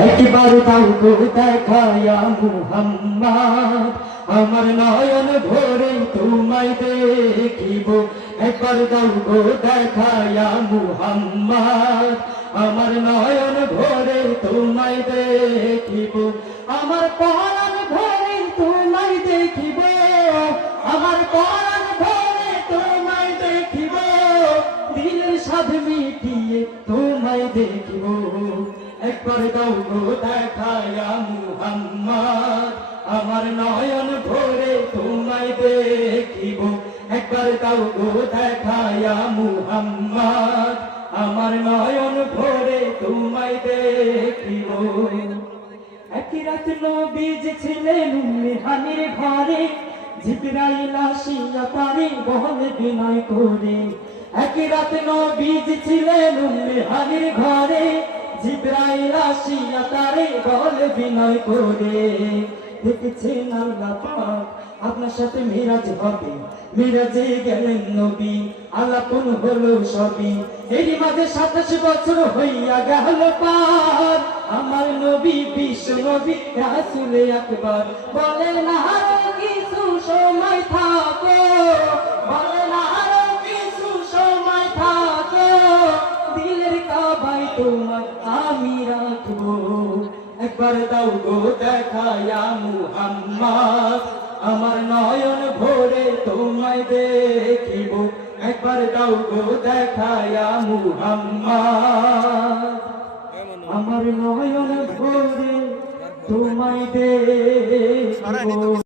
একবার দাও গো দেখায়া মুহাম্মদ, আমার নয়ন ভরে তোমায় দেখিব। একবার দাও গো দেখায়া মুহাম্মদ, আমার নয়ন ভরে তোমায় দেখিব। আমার পরাণ ভরে তোমায় দেখিব, আমার পরাণ ভরে তোমায় দেখিব। দিলের স্বাদ মিটিয়ে তোমায় দেখিব। একবার দাও গো দেখায়া মুহাম্মদ, আমার নয়ন ভরে তোমায় দেখিব। একবার দাও গো দেখায়া মুহাম্মদ, আমার নয়ন ভরে তোমায় দেখিব। একই রাত নবীজি ছিলেন উম্মেহানির ঘরে, জিবরাইল আসিয়া তারে বলে বিনয় করে। একই রাত নবীজি ছিলেন উম্মেহানির ঘরে, জিবরাইল আসিয়া তারে বলে বিনয় করে। দেখেছেন আল্লাহ পাক আপনার সাথে মিরাজ হবে, মিরাজে গেলেন নবী, আলাপন হলো সবই। এরই মাঝে 27 বছর হইয়া গেল পার, আমার নবী বিশ্ব নবী রাসূল আকবার। বলেন আরো কিছু সময় থাকো, বলেন আরো কিছু সময় থাকো, দিলের কাবায় তোমার আমি রাখবো। একবার দাও গো দেখায়া মুহাম্মদ, আমার নয়ন ভরে তোমায় দেখিব। একবার দাও গো দেখায়া মুহাম্মদ, আমার নয়ন ভরে তোমায় দেখিব।